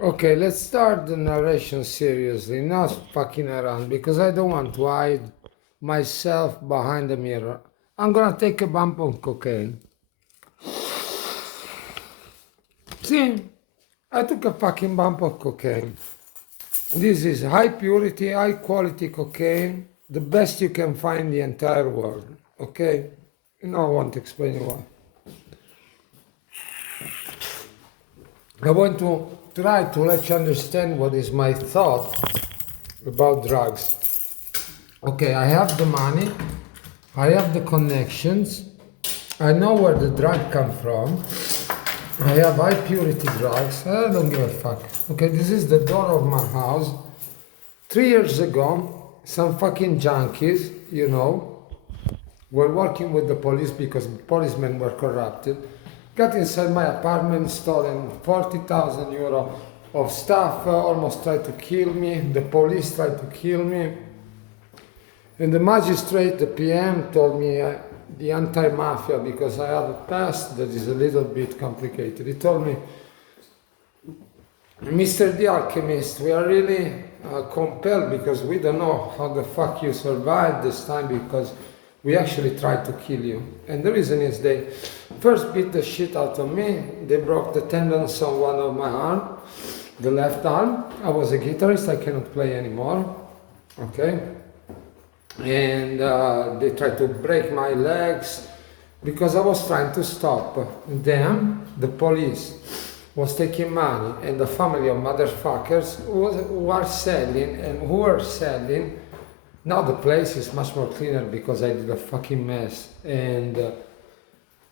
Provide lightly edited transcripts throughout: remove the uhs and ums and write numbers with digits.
Okay, let's start the narration seriously, not fucking around, because I don't want to hide myself behind the mirror. I'm gonna take a bump of cocaine. See, I took a fucking bump of cocaine. This is high purity, high quality cocaine, the best you can find in the entire world. Okay? No, I won't explain you why. I want to try to let you understand what is my thought about drugs. Okay, I have the money, I have the connections, I know where the drug come from, I have high purity drugs, I don't give a fuck. Okay, this is the door of my house. 3 years ago, some fucking junkies, were working with the police because policemen were corrupted, got inside my apartment, stolen 40,000 euro of stuff, almost tried to kill me, the police tried to kill me. And the magistrate, the PM, told me the anti-mafia, because I have a past that is a little bit complicated. He told me, Mr. the Alchemist, we are really compelled because we don't know how the fuck you survived this time because we actually tried to kill you. And the reason is they first beat the shit out of me. They broke the tendons on one of my arm, the left arm. I was a guitarist, I cannot play anymore. Okay? And they tried to break my legs because I was trying to stop them, the police was taking money, and the family of motherfuckers who are selling and who are selling. Now the place is much more cleaner because I did a fucking mess, and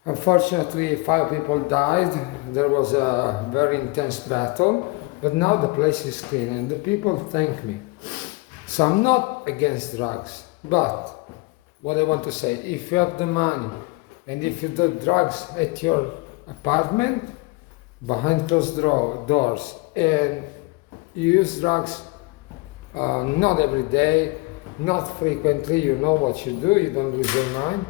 unfortunately 5 people died. There was a very intense battle, but now the place is clean and the people thank me. So I'm not against drugs, but what I want to say, if you have the money and if you do drugs at your apartment, behind closed doors, and you use drugs not every day, not frequently, you know what you do, you don't lose your mind,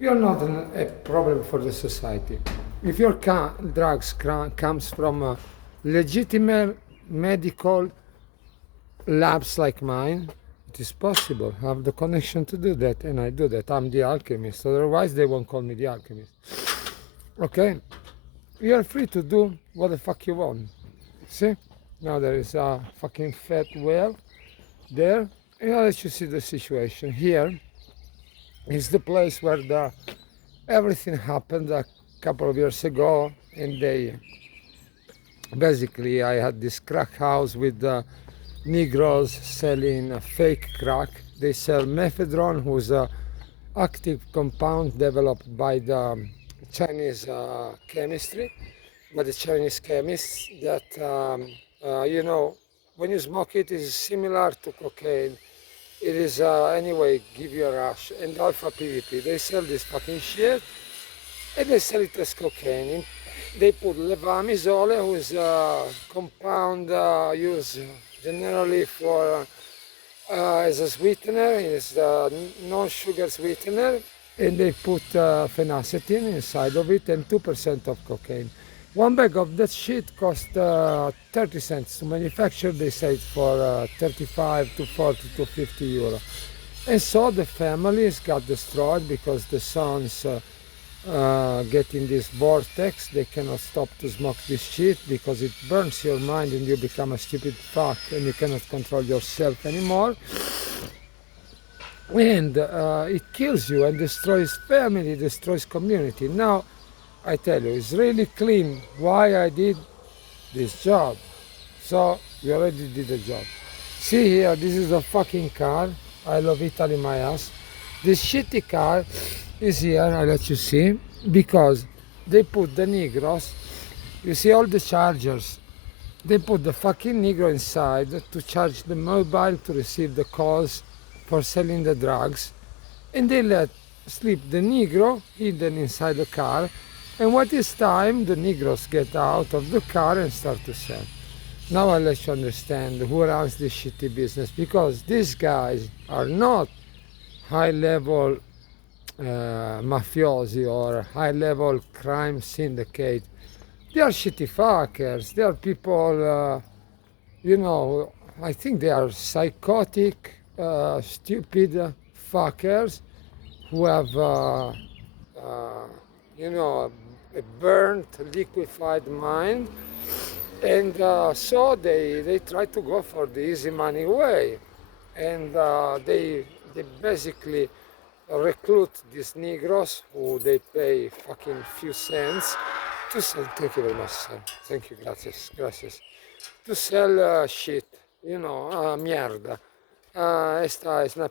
you're not a problem for the society. If your drugs comes from legitimate medical labs like mine, it is possible. I have the connection to do that, and I do that. I'm the alchemist, otherwise they won't call me the alchemist. Okay? You're free to do what the fuck you want. See? Now there is a fucking fat whale there. And I'll let you see the situation. Here is the place where everything happened a couple of years ago, and basically I had this crack house with Negroes selling fake crack. They sell methadone, who's a active compound developed by the Chinese chemistry, by the Chinese chemists that, when you smoke it is similar to cocaine. It is, anyway, give you a rush. And alpha PVP, they sell this fucking shit and they sell it as cocaine. They put levamisole, who is a compound used generally for as a sweetener, is a non-sugar sweetener, and they put phenacetin inside of it and 2% of cocaine. One bag of that shit cost 30 cents to manufacture. They sell it for 35 to 40 to 50 euro. And so the families got destroyed because the sons get in this vortex. They cannot stop to smoke this shit because it burns your mind and you become a stupid fuck and you cannot control yourself anymore. And it kills you and destroys family, destroys community. Now, I tell you, it's really clean why I did this job. So, we already did the job. See here, this is a fucking car. I love Italy, my ass. This shitty car is here, I'll let you see, because they put the Negros, you see all the chargers, they put the fucking Negro inside to charge the mobile to receive the calls for selling the drugs, and they let sleep the Negro hidden inside the car, and when it's time, the Negros get out of the car and start to sell. Now I'll let you understand who runs this shitty business, because these guys are not high-level mafiosi or high-level crime syndicate They are shitty fuckers. They are people, you know, I think they are psychotic, stupid fuckers who have, you know, a burnt, liquefied mind. And so they try to go for the easy money way. And they basically recruit these Negroes who they pay fucking few cents to sell. Thank you very much, sir. Thank you, gracias, gracias. To sell shit, you know, mierda. Esta es no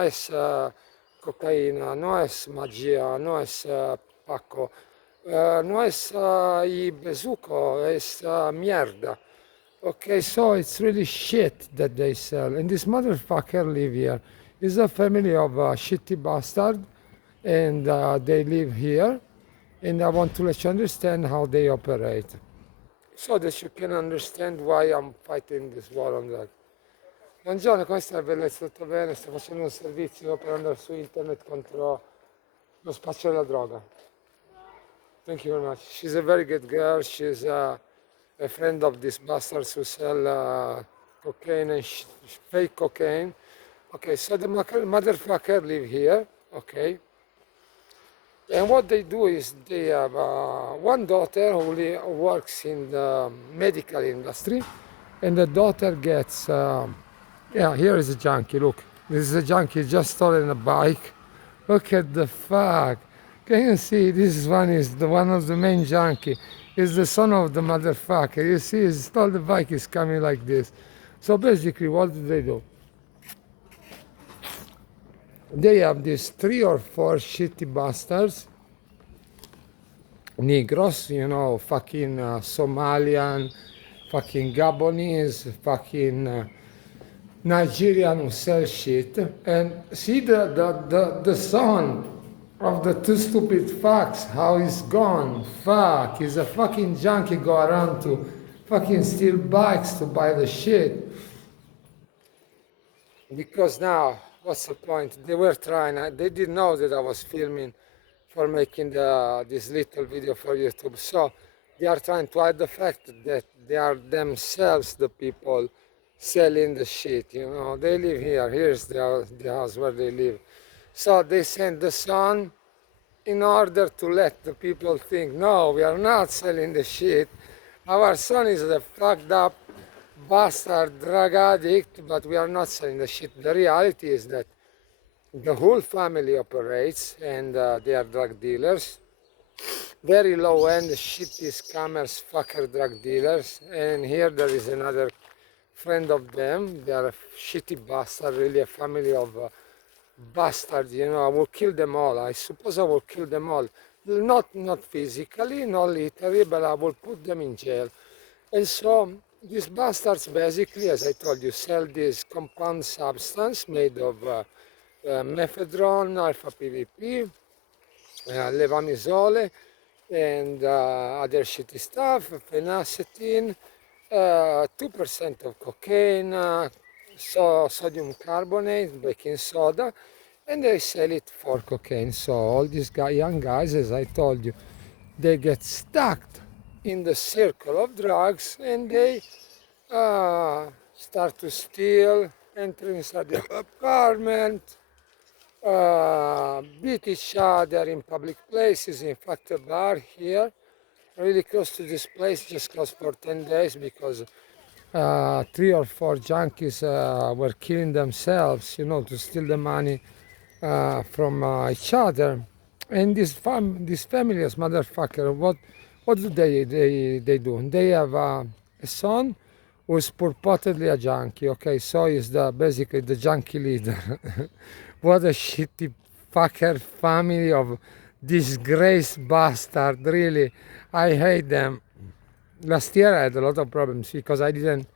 es cocaína, no es magia, no es paco, no es y bezuco, es mierda. Okay, so it's really shit that they sell. And this motherfucker live here. It's a family of shitty bastard, and they live here. And I want to let you understand how they operate, so that you can understand why I'm fighting this war on drugs. Buongiorno, come sta bellezza? Tutto bene? Sto facendo un servizio per andare su internet contro lo spaccio della droga. Thank you very much. She's a very good girl. She's a friend of these bastards who sell cocaine and fake cocaine. Okay, so the motherfucker live here, okay? And what they do is they have one daughter who works in the medical industry, and the daughter gets, yeah, here is a junkie, look. This is a junkie just stolen a bike. Look at the fuck. Can you see, this one is the one of the main junkie. Is the son of the motherfucker. You see, he stole the bike, is coming like this. So basically, what do? They have these 3 or 4 shitty bastards, Negros, you know, fucking Somalian, fucking Gabonese, fucking Nigerian who sell shit. And see the son of the 2 stupid fucks, how he's gone. Fuck, he's a fucking junkie, go around to fucking steal bikes to buy the shit. Because now, what's the point? They were trying, they didn't know that I was filming for making this little video for YouTube. So they are trying to hide the fact that they are themselves the people selling the shit, you know. They live here, here's the house where they live. So they send the son in order to let the people think, no, we are not selling the shit. Our son is a fucked up bastard drug addict, but we are not selling the shit. The reality is that the whole family operates, and they are drug dealers. Very low-end, shitty scammers, fucker drug dealers. And here there is another friend of them. They are a shitty bastard, really a family of bastards, you know. I will kill them all. I suppose I will kill them all. Not physically, not literally, but I will put them in jail. And so these bastards basically, as I told you, sell this compound substance made of methadone, alpha PVP, levamisole, and other shitty stuff, phenacetin, 2% of cocaine, sodium carbonate, baking soda, and they sell it for cocaine. So all these young guys, as I told you, they get stuck in the circle of drugs, and they start to steal, enter inside the apartment, beat each other in public places. In fact, a bar here, really close to this place, just closed for 10 days because 3 or 4 junkies were killing themselves, you know, to steal the money from each other. And this family, as motherfucker, what do they do? They have a son who is purportedly a junkie. Okay, so he's basically the junkie leader. What a shitty fucker family of disgraced bastard. Really, I hate them. Last year I had a lot of problems because I didn't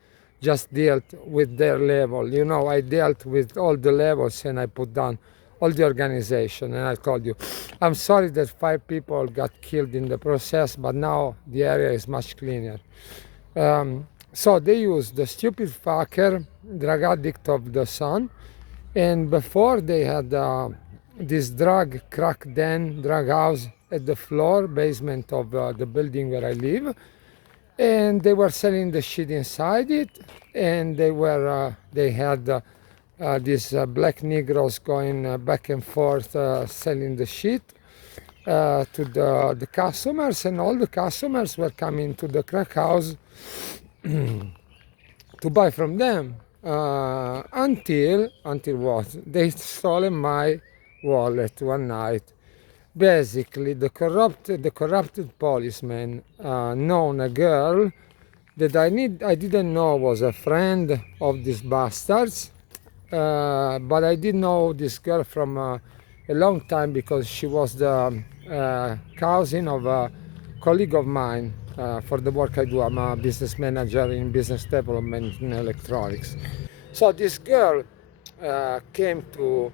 just deal with their level. You know, I dealt with all the levels and I put down all the organization. And I told you, I'm sorry that 5 people got killed in the process, but now the area is much cleaner. So they use the stupid fucker, drug addict of the son, and before they had this drug crack den, drug house at the floor, basement of the building where I live, and they were selling the shit inside it, and they had these black Negroes going back and forth selling the shit to the customers, and all the customers were coming to the crack house to buy from them until what? They stole my wallet one night. Basically, the corrupted policeman known a girl that I didn't know was a friend of these bastards, but I did know this girl from a long time because she was the cousin of a colleague of mine for the work I do. I'm a business manager in business development in electronics. So this girl came to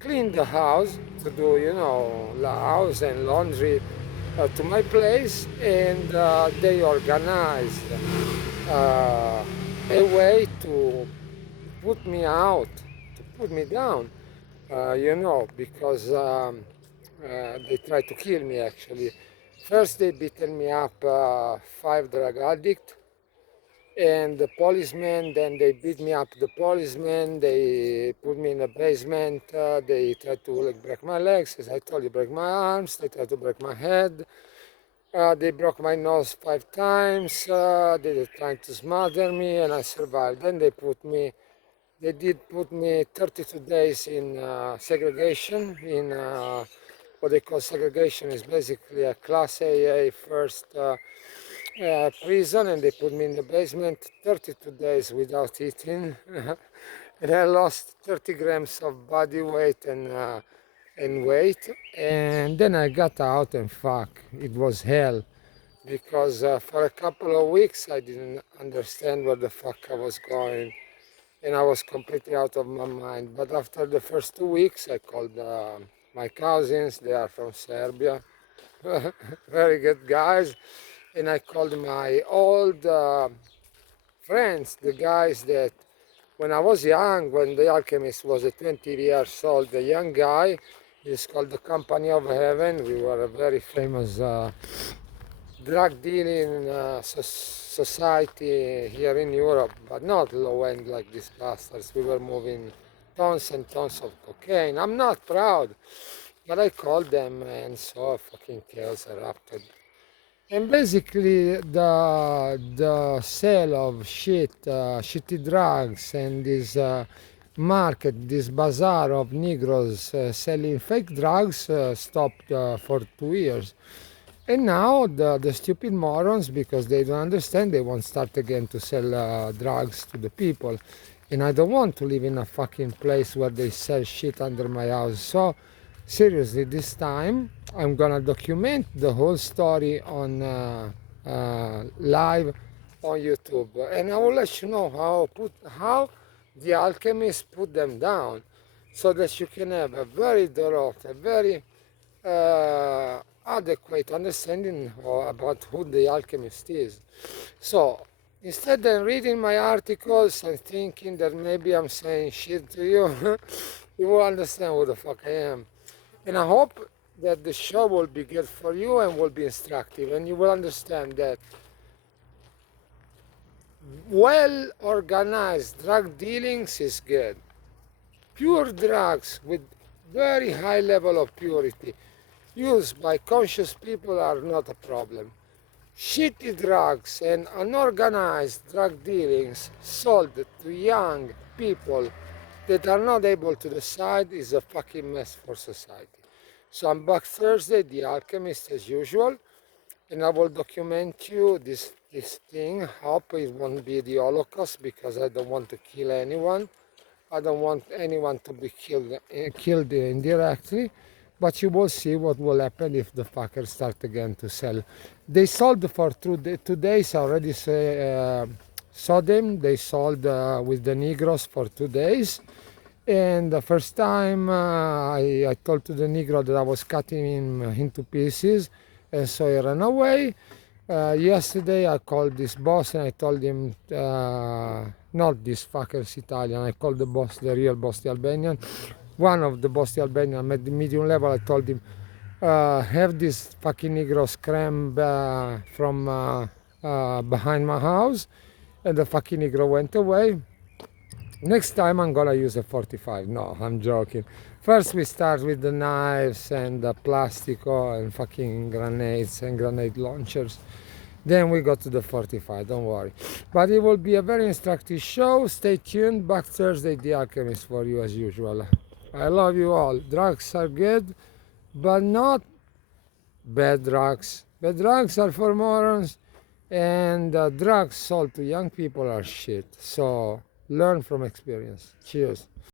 clean the house, to do, the house and laundry to my place, and they organized a way to put me out, to put me down, because they tried to kill me actually. First they beaten me up, 5 drug addicts, and the policeman, then they beat me up, the policeman, they put me in a basement, they tried to break my legs, as I told you, break my arms, they tried to break my head, they broke my nose 5 times, they were trying to smother me, and I survived. Then they did put me 32 days in segregation, in what they call segregation is basically a class AA first prison, and they put me in the basement 32 days without eating. And I lost 30 grams of body weight and weight, and then I got out, and fuck, it was hell, because for a couple of weeks I didn't understand where the fuck I was going, and I was completely out of my mind. But after the first 2 weeks I called my cousins, they are from Serbia, very good guys, and I called my old friends, the guys that when I was young, when the Alchemist was 20 years old, a young guy, it's called the Company of Heaven. We were a very famous drug dealing society here in Europe, but not low end like these bastards. We were moving tons and tons of cocaine. I'm not proud, but I called them and saw fucking chaos erupted. And basically, the sale of shitty drugs, and this market, this bazaar of Negroes selling fake drugs stopped for 2 years. And now the stupid morons, because they don't understand, they won't start again to sell drugs to the people. And I don't want to live in a fucking place where they sell shit under my house. So seriously, this time I'm gonna document the whole story on live on YouTube, and I will let you know how the alchemists put them down, so that you can have a very thorough, a very adequate understanding about who the alchemist is. So instead of reading my articles and thinking that maybe I'm saying shit to you, you will understand who the fuck I am. And I hope that the show will be good for you and will be instructive, and you will understand that well organized drug dealings is good. Pure drugs with very high level of purity used by conscious people are not a problem. Shitty drugs and unorganized drug dealings sold to young people that are not able to decide is a fucking mess for society. So I'm Buck Thursday, the Alchemist as usual, and I will document you this thing. Hope it won't be the Holocaust, because I don't want to kill anyone. I don't want anyone to be killed indirectly, but you will see what will happen if the fuckers start again to sell. They sold for 2 days. I already saw them. They sold with the Negroes for 2 days. And the first time I told to the Negro that I was cutting him into pieces, and so he ran away. Yesterday I called this boss and I told him, not this fucker's Italian, I called the boss, the real boss, the Albanian, one of the boss, the Albanian, at the medium level. I told him, have this fucking Negro scram from behind my house, and the fucking Negro went away. Next time I'm gonna use a 45. No, I'm joking. First we start with the knives and the plastico and fucking grenades and grenade launchers. Then we go to the 45, don't worry. But it will be a very instructive show. Stay tuned. Buck Thursday, the Alchemist for you as usual. I love you all. Drugs are good, but not bad drugs. Bad drugs are for morons, and drugs sold to young people are shit. So learn from experience. Cheers.